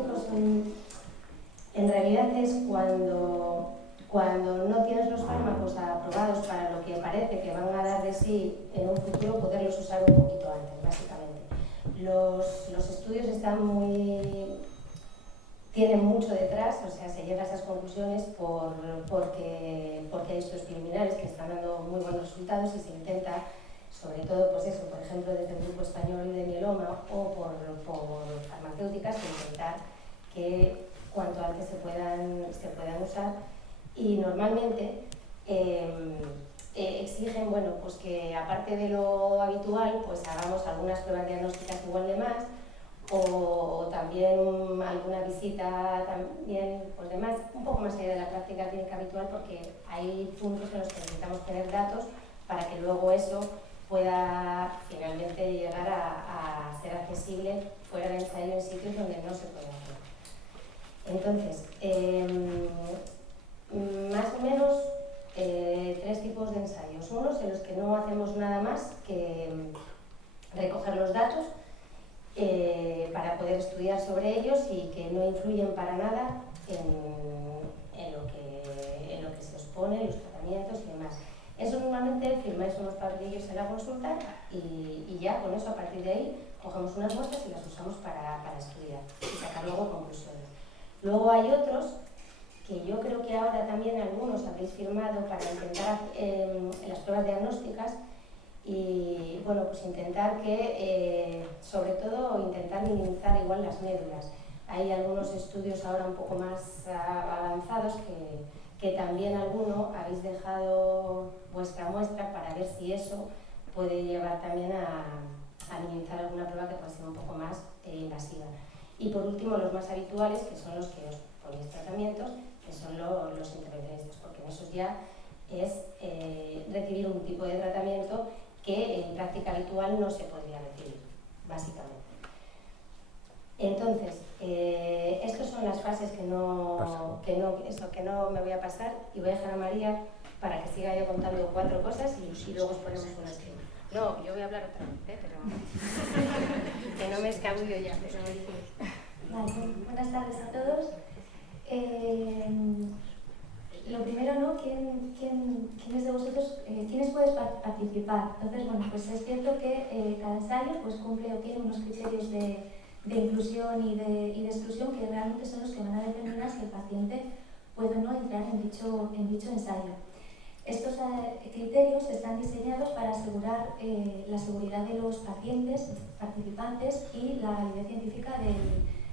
clínicos en realidad es cuando no tienes los fármacos aprobados para lo que parece que van a dar de sí en un futuro, poderlos usar un poquito antes, básicamente. Los estudios tienen mucho detrás, o sea, se llega a esas conclusiones porque hay estudios preliminares que están dando muy buenos resultados y se intenta, sobre todo, pues eso, por ejemplo, desde el Grupo Español de Mieloma o por farmacéuticas, intentar que cuanto antes se puedan usar, y normalmente exigen, bueno, pues que aparte de lo habitual, pues hagamos algunas pruebas diagnósticas igual de más, o también alguna visita también, pues demás, un poco más allá de la práctica clínica habitual, porque hay puntos en los que necesitamos tener datos para que luego eso pueda finalmente llegar a ser accesible fuera de ensayo en sitios donde no se puede hacer. Entonces, más o menos 3 tipos de ensayos. Unos en los que no hacemos nada más que recoger los datos para poder estudiar sobre ellos y que no influyen para nada en lo que se os pone, los tratamientos y demás. Eso normalmente firmáis unos papelillos en la consulta y ya con eso, a partir de ahí, cogemos unas muestras y las usamos para estudiar y sacar luego conclusiones. Luego hay otros que yo creo que ahora también algunos habéis firmado para intentar las pruebas diagnósticas y bueno, pues intentar que, sobre todo, intentar minimizar igual las médulas. Hay algunos estudios ahora un poco más avanzados que también alguno habéis dejado vuestra muestra para ver si eso puede llevar también a minimizar alguna prueba que pueda ser un poco más invasiva. Y por último, los más habituales, que son los que os ponéis tratamientos, que son los intervencionistas, porque en esos ya es recibir un tipo de tratamiento que en práctica habitual no se podría recibir, básicamente. Entonces, estas son las fases que no me voy a pasar, y voy a dejar a María para que siga yo contando 4 cosas y luego os ponemos una esquema. No, yo voy a hablar otra vez, pero que no me escabullo ya. Vale, buenas tardes a todos. Lo primero, ¿no? ¿Quiénes de vosotros, quiénes podéis participar? Entonces, bueno, pues es cierto que cada ensayo pues cumple o tiene unos criterios de inclusión y de exclusión que realmente son los que van a determinar si el paciente puede o no entrar en dicho ensayo. Estos criterios están diseñados para asegurar la seguridad de los pacientes, participantes y la validez científica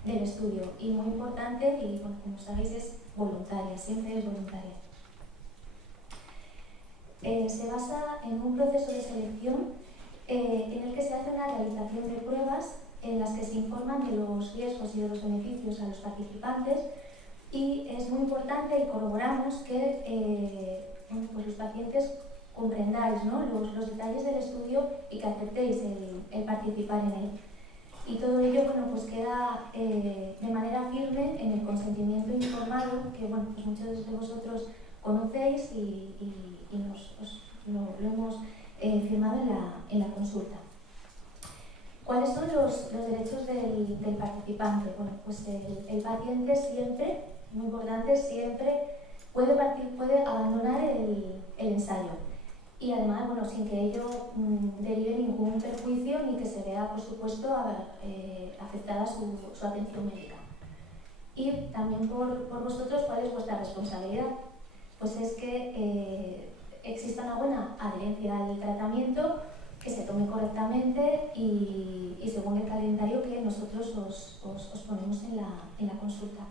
del estudio. Y muy importante, y bueno, como sabéis, es voluntaria, siempre es voluntaria. Se basa en un proceso de selección en el que se hace una realización de pruebas en las que se informan de los riesgos y de los beneficios a los participantes, y es muy importante y corroboramos que pues los pacientes comprendáis, ¿no? los detalles del estudio y que aceptéis el participar en él. Y todo ello, bueno, pues queda de manera firme en el consentimiento informado que, bueno, pues muchos de vosotros conocéis y lo hemos firmado en la consulta. ¿Cuáles son los derechos del participante? Bueno, pues el paciente siempre, muy importante, siempre puede abandonar el ensayo. Y además, bueno, sin que ello derive ningún perjuicio ni que se vea, por supuesto, afectada su atención médica. Y también por vosotros, ¿cuál es vuestra responsabilidad? Pues es que exista una buena adherencia al tratamiento, que se tome correctamente y según el calendario que nosotros os ponemos en la consulta.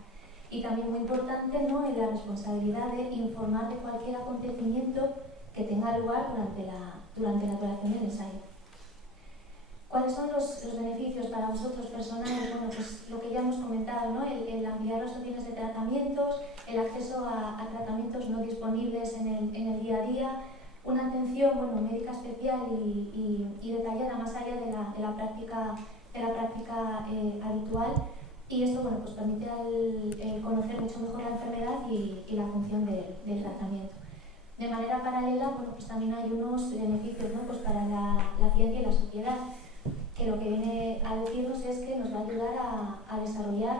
Y también muy importante, ¿no?, en la responsabilidad de informar de cualquier acontecimiento que tenga lugar durante la duración del ensayo. ¿Cuáles son los beneficios para vosotros personales? Bueno, pues lo que ya hemos comentado, ¿no? El ampliar las opciones de tratamientos, el acceso a tratamientos no disponibles en el día a día, una atención, bueno, médica especial y detallada más allá de la práctica habitual, y esto, bueno, pues permite el conocer mucho mejor la enfermedad y la función del tratamiento. De manera paralela, bueno, pues también hay unos beneficios, ¿no?, pues para la ciencia y la sociedad. que lo que viene a decirnos es que nos va a ayudar a desarrollar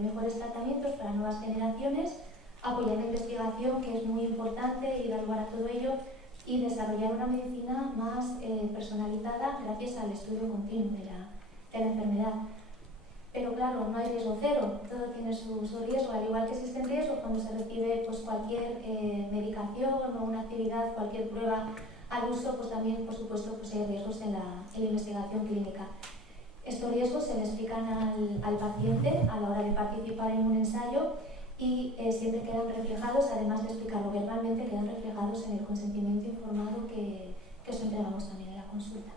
mejores tratamientos para nuevas generaciones, apoyar la investigación, que es muy importante y dar lugar a todo ello, y desarrollar una medicina más personalizada gracias al estudio continuo de la enfermedad. Pero claro, no hay riesgo cero, todo tiene su riesgo, al igual que existen riesgos cuando se recibe pues, cualquier medicación o una actividad, cualquier prueba al uso, pues también, por supuesto, pues hay riesgos en la investigación clínica. Estos riesgos se le explican al paciente a la hora de participar en un ensayo y siempre quedan reflejados, además de explicarlo verbalmente, quedan reflejados en el consentimiento informado que os entregamos también en la consulta.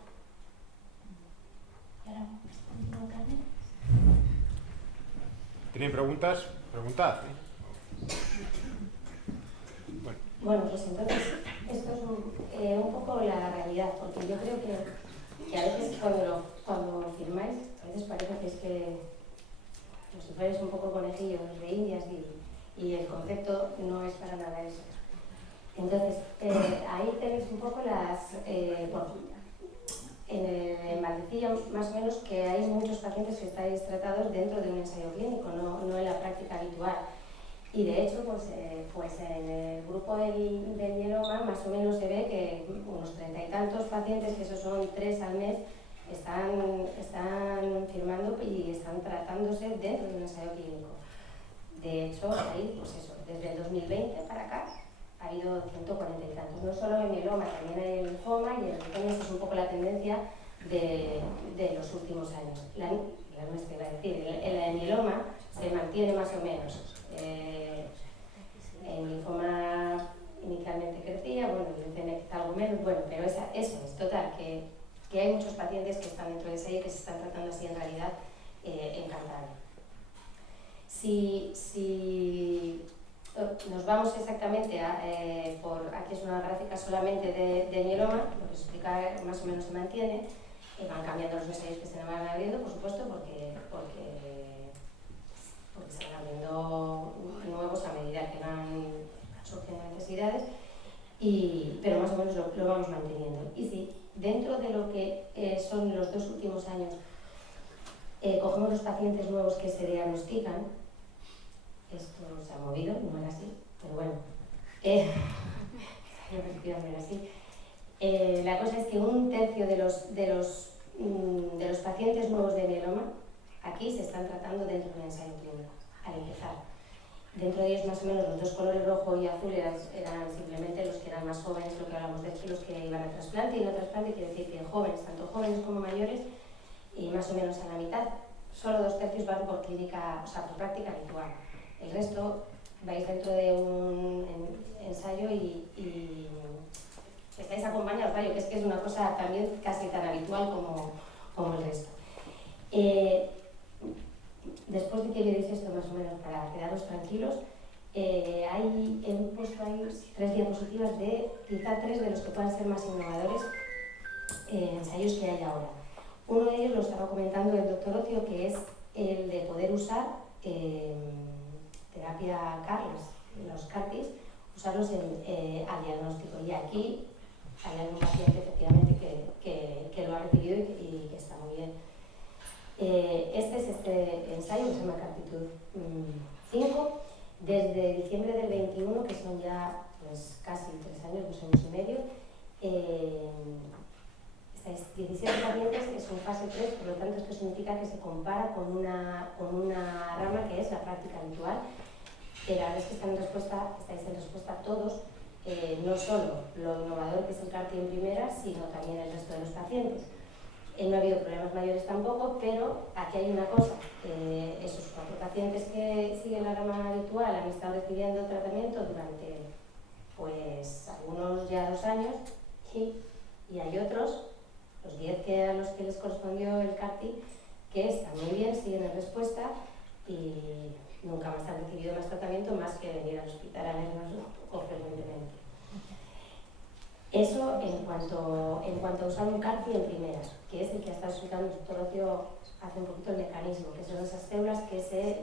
Y ahora, continúa Carmen. ¿Tienen preguntas? Preguntad. Bueno, pues entonces, esto es un poco la realidad, porque yo creo que a veces cuando firmáis, a veces parece que es que si fuerais un poco conejillos de indias y el concepto no es para nada eso. Entonces, ahí tenéis un poco en Valdecilla más o menos que hay muchos pacientes que estáis tratados dentro de un ensayo clínico, no en la práctica habitual. Y de hecho, pues en el grupo del mieloma más o menos se ve que unos 30 y tantos pacientes, que esos son 3 al mes, están firmando y están tratándose dentro de un ensayo clínico. De hecho, ahí, pues eso, desde el 2020 para acá ha habido 140 y tantos. No solo en mieloma, también hay el linfoma, y el linfoma es un poco la tendencia de los últimos años. La nuestra, iba a decir, el mieloma se mantiene más o menos. El linfoma inicialmente crecía, bueno, el CNX algo menos, bueno, pero eso es total, que hay muchos pacientes que están dentro de ese y que se están tratando así en realidad en Cantabria. Si nos vamos exactamente aquí es una gráfica solamente de mieloma, lo que se explica más o menos se mantiene, van cambiando los ensayos que se van abriendo, por supuesto, porque se van abriendo nuevos a medida que van surgiendo necesidades, pero más o menos lo vamos manteniendo. Y si dentro de lo que son los 2 últimos años cogemos los pacientes nuevos que se diagnostican, esto se ha movido, no era así, pero bueno, la cosa es que 1/3 de los pacientes nuevos de mieloma aquí se están tratando dentro de un ensayo clínico, al empezar. Dentro de ellos, más o menos, los 2 colores rojo y azul eran simplemente los que eran más jóvenes, lo que hablamos de los que iban a trasplante, y no trasplante quiere decir que jóvenes, tanto jóvenes como mayores, y más o menos a la mitad, solo 2/3 van por clínica, o sea, por práctica habitual. El resto vais dentro de un ensayo y estáis acompañados, vaya, que es una cosa también casi tan habitual como el resto. Después de que veáis esto más o menos, para quedaros tranquilos, he puesto ahí 3 diapositivas de quizá 3 de los que puedan ser más innovadores ensayos que hay ahora. Uno de ellos lo estaba comentando el doctor Ocio, que es el de poder usar terapia CAR, los CAR-Ts, usarlos al diagnóstico. Y aquí hay algún paciente efectivamente que lo ha recibido y que está muy bien. Este es este ensayo que se llama CARTITUDE 5, desde diciembre del 21, que son ya pues, casi 3 años, 2 años y medio. Estáis 17 pacientes, es un fase 3, por lo tanto esto significa que se compara con una rama que es la práctica habitual. La verdad es que estáis en respuesta todos, no solo lo innovador que es el CAR-T en primera, sino también el resto de los pacientes. No ha habido problemas mayores tampoco, pero aquí hay una cosa, esos 4 pacientes que siguen la rama habitual han estado recibiendo tratamiento durante, pues, algunos ya 2 años, y hay otros, los 10 a los que les correspondió el CAR-T, que están muy bien, siguen en respuesta y nunca más han recibido más tratamiento más que venir al hospital a vernos poco frecuentemente. Eso en cuanto a usar un CAR-T en primeras, que es el que ha estado explicando el doctor Ocio hace un poquito el mecanismo, que son esas células que se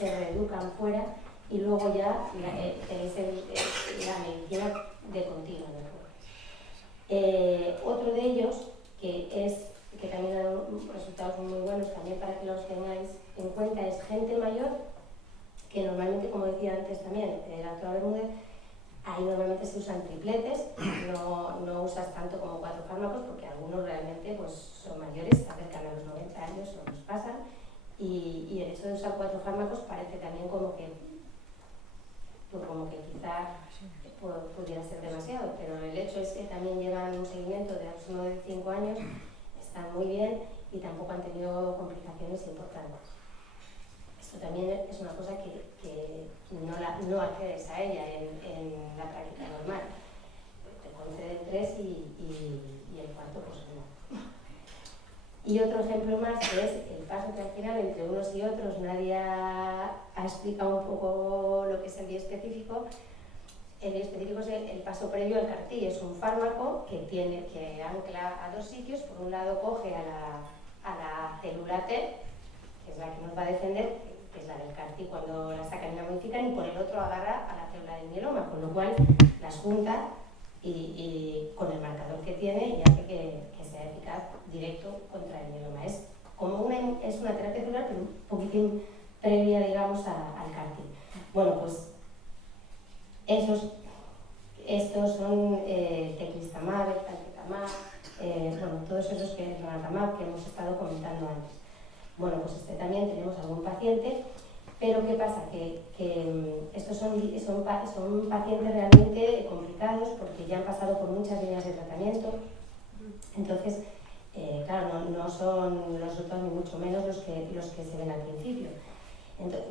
reeducan fuera y luego ya tenéis la medicina de continuo. Otro de ellos, que que también han dado resultados muy buenos, también para que los tengáis en cuenta, es gente mayor que normalmente, como decía antes también la doctora Bermúdez, ahí normalmente se usan tripletes, no usas tanto como 4 fármacos porque algunos realmente pues, son mayores, se acercan a los 90 años o nos pasan, y el hecho de usar 4 fármacos parece también como que quizá pudiera ser demasiado, pero el hecho es que también llevan un seguimiento de aproximadamente 5 años, están muy bien y tampoco han tenido complicaciones importantes. Esto también es una cosa que no accedes a ella en la práctica normal. Te conceden 3 y el cuarto pues no. Y otro ejemplo más que es el paso que al final entre unos y otros nadie ha explicado un poco lo que es el bioespecífico. El bioespecífico es el paso previo al CAR-T, es un fármaco que ancla a 2 sitios. Por un lado coge a la célula T, que es la que nos va a defender, que es la del CAR-T cuando la sacan y la modifican, y por el otro agarra a la célula del mieloma, con lo cual las junta y con el marcador que tiene y hace que sea eficaz directo contra el mieloma. Es una terapia celular, pero un poquitín previa, digamos, al CAR-T. Bueno, pues estos son teclistamab, talquetamab, todos esos que ronatamab que hemos estado comentando antes. Bueno, pues también tenemos algún paciente, pero ¿qué pasa? Que estos son pacientes realmente complicados porque ya han pasado por muchas líneas de tratamiento. Entonces, claro, no son los otros ni mucho menos los que se ven al principio,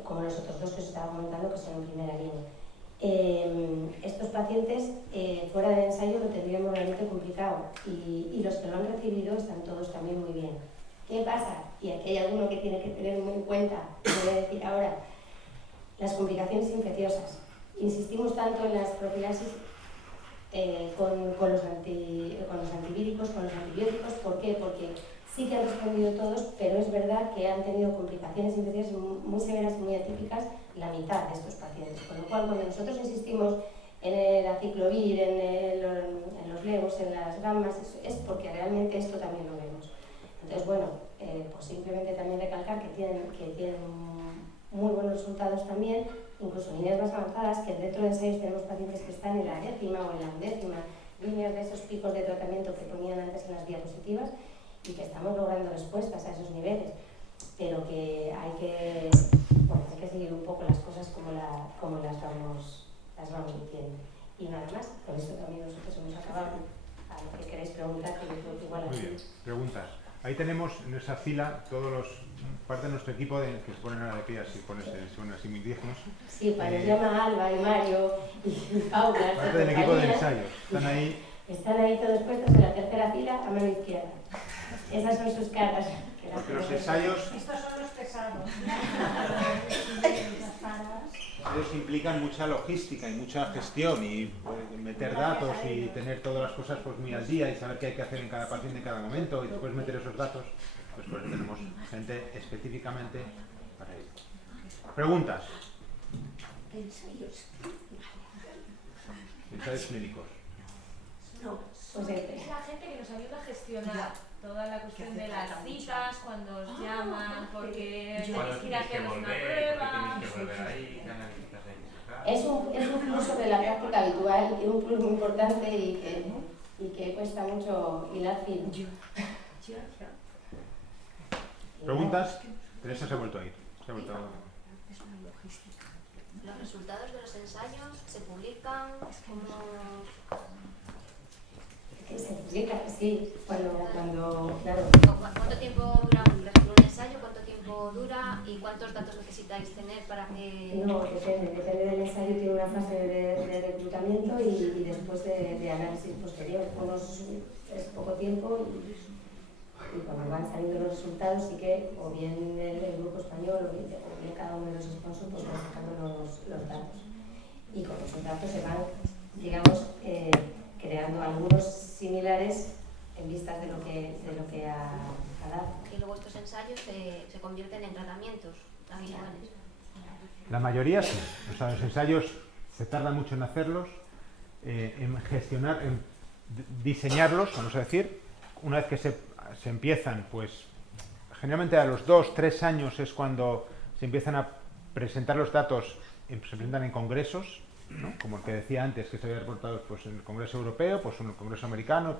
como los otros 2 que os estaba comentando que son en primera línea. Estos pacientes fuera del ensayo lo tendríamos realmente complicado y los que lo han recibido están todos también muy bien. ¿Qué pasa? Y aquí hay alguno que tiene que tener muy en cuenta, lo voy a decir ahora, las complicaciones infecciosas. Insistimos tanto en las profilaxis con los antivíricos, con los antibióticos. ¿Por qué? Porque sí que han respondido todos, pero es verdad que han tenido complicaciones infecciosas muy severas y muy atípicas la mitad de estos pacientes. Con lo cual, cuando nosotros insistimos en el aciclovir, en los levos, en las gammas, es porque realmente esto también lo vemos. Entonces, bueno, pues simplemente también recalcar que tienen muy buenos resultados también, incluso en líneas más avanzadas, que dentro de ensayos tenemos pacientes que están en la 10ª o en la 11ª líneas de esos picos de tratamiento que ponían antes en las diapositivas y que estamos logrando respuestas a esos niveles, pero que hay que seguir un poco las cosas como las vamos diciendo. Y nada más, con esto también nosotros hemos acabado. A lo que queréis preguntar, que yo creo que igual Muy bien, preguntas. Ahí tenemos en esa fila parte de nuestro equipo que se ponen ahora de pie, así son así muy dignos. Sí, para nos llama Alba y Mario y Paula. Parte del equipo de ensayo. Están ahí todos puestos en la 3ª fila a mano izquierda. Esas son sus caras. Porque los ensayos... Estos son los pesados. Ellos implican mucha logística y mucha gestión y meter datos y tener todas las cosas pues muy al día y saber qué hay que hacer en cada paciente en cada momento y después meter esos datos. Pues por eso tenemos gente específicamente para ello. ¿Preguntas? Ensayos. Ensayos clínicos. No. Pues Es la gente que nos ayuda a gestionar toda la cuestión de las citas, cuando os llaman, porque tenéis que ir a haceros una prueba. Es un plus sobre la práctica habitual y un plus muy importante y que cuesta mucho hilar fino. ¿Preguntas? Teresa se ha vuelto a ir. Los resultados de los ensayos se publican como... Se publica, sí, cuando claro. ¿Cuánto tiempo dura, por ejemplo, un ensayo? ¿Cuánto tiempo dura? ¿Y cuántos datos necesitáis tener para que...? No, depende del ensayo, tiene una fase de reclutamiento y después de análisis posterior. Unos es poco tiempo y cuando van saliendo los resultados sí que o bien el grupo español o bien cada uno de los sponsors pues van sacando los datos. Y con esos datos se van, digamos, creando algunos similares en vistas de lo que ha dado. Y luego estos ensayos se convierten en tratamientos habituales. La mayoría sí. O sea, los ensayos se tarda mucho en hacerlos, en gestionar, en diseñarlos, vamos a decir. Una vez que se se empiezan, pues, generalmente a los 2-3 años es cuando se empiezan a presentar los datos, se presentan en congresos, ¿no? Como el que decía antes, que se había reportado pues, en el Congreso Europeo, pues en el Congreso Americano,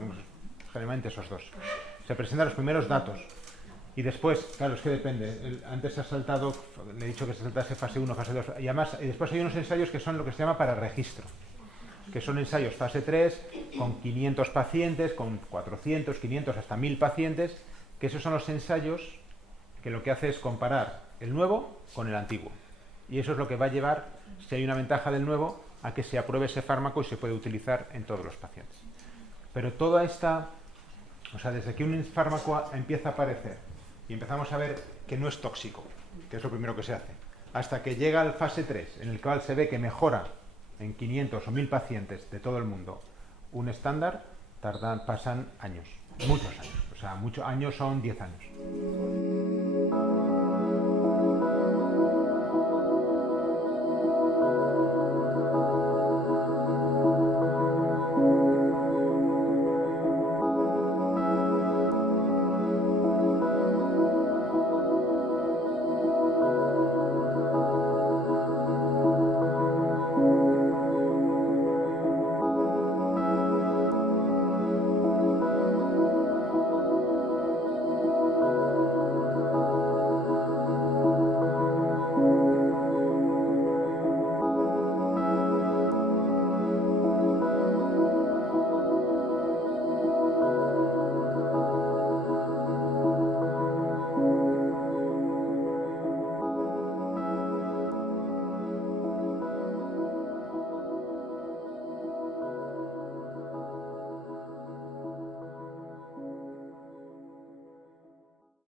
generalmente esos dos. Se presentan los primeros datos. Y después, claro, es que depende. Antes se ha saltado, le he dicho que se saltase fase 1, fase 2, y además, y después hay unos ensayos que son lo que se llama para registro, que son ensayos fase 3, con 500 pacientes, con 400, 500, hasta 1000 pacientes, que esos son los ensayos que lo que hace es comparar el nuevo con el antiguo. Y eso es lo que va a llevar, si hay una ventaja del nuevo, a que se apruebe ese fármaco y se puede utilizar en todos los pacientes. Pero toda esta, o sea, desde que un fármaco empieza a aparecer y empezamos a ver que no es tóxico, que es lo primero que se hace, hasta que llega al fase 3, en el cual se ve que mejora en 500 o 1000 pacientes de todo el mundo un estándar, pasan años, muchos años. O sea, muchos años son 10 años.